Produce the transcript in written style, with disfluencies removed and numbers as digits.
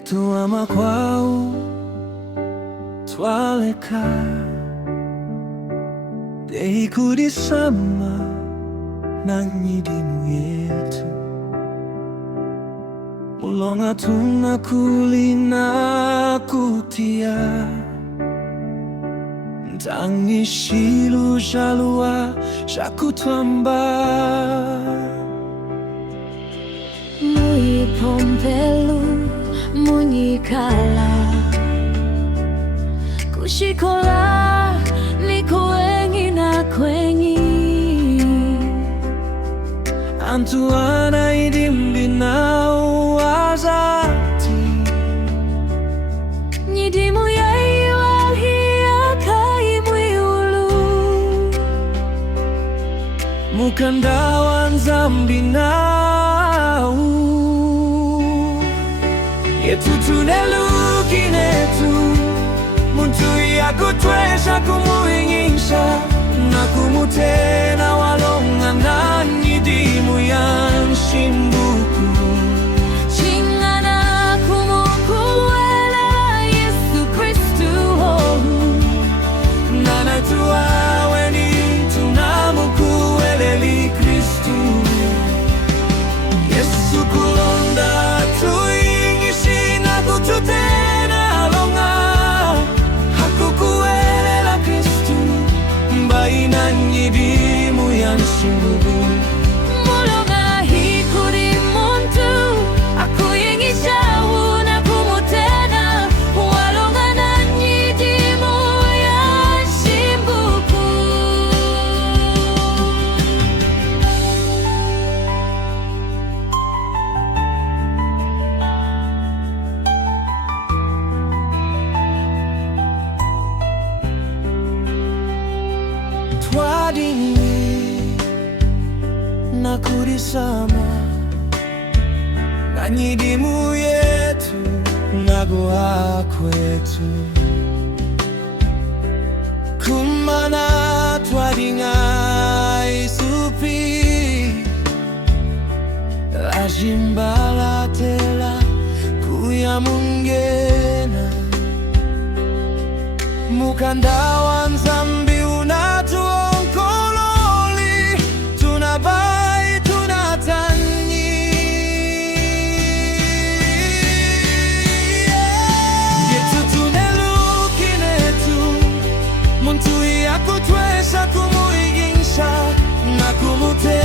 yetu amakwao twaleka deikurisama na nyidimu yetu mulonga tunakulina kutia ntangishilu jalua shakutwamba muyipompelu munyikala kushikola niko wengi na kwenyi antu anaidimbi na uwazati nyidimu yaiwalhia kaimwiulu mukanda wa nzambi nau yetu tunelukinetu muntu yakutwesha kumuingisha na kumutena walonga na nyidimu ya nshimbuku chingana kumukuwela Yesu Kristu nanatuwa weni tunamukuweleli Kristu Yesu kulonda tuingishi na kututena longa hakukuwelela Kristu mbaina nyidimu ya nshimbuku mulonga hikuri muntu akuyingisha una kumutena walonga na nyidimu ya nshimbuku twadini na kurisama na nyidimu yetu nagoa kwetu kumana twadinga isupi lajimbala tela kuya mungena mukanda wa nzambi unatuonkololi tunabai tunatanyi yetu tunelukinetu muntu yakutwesha kumuigisha na kumute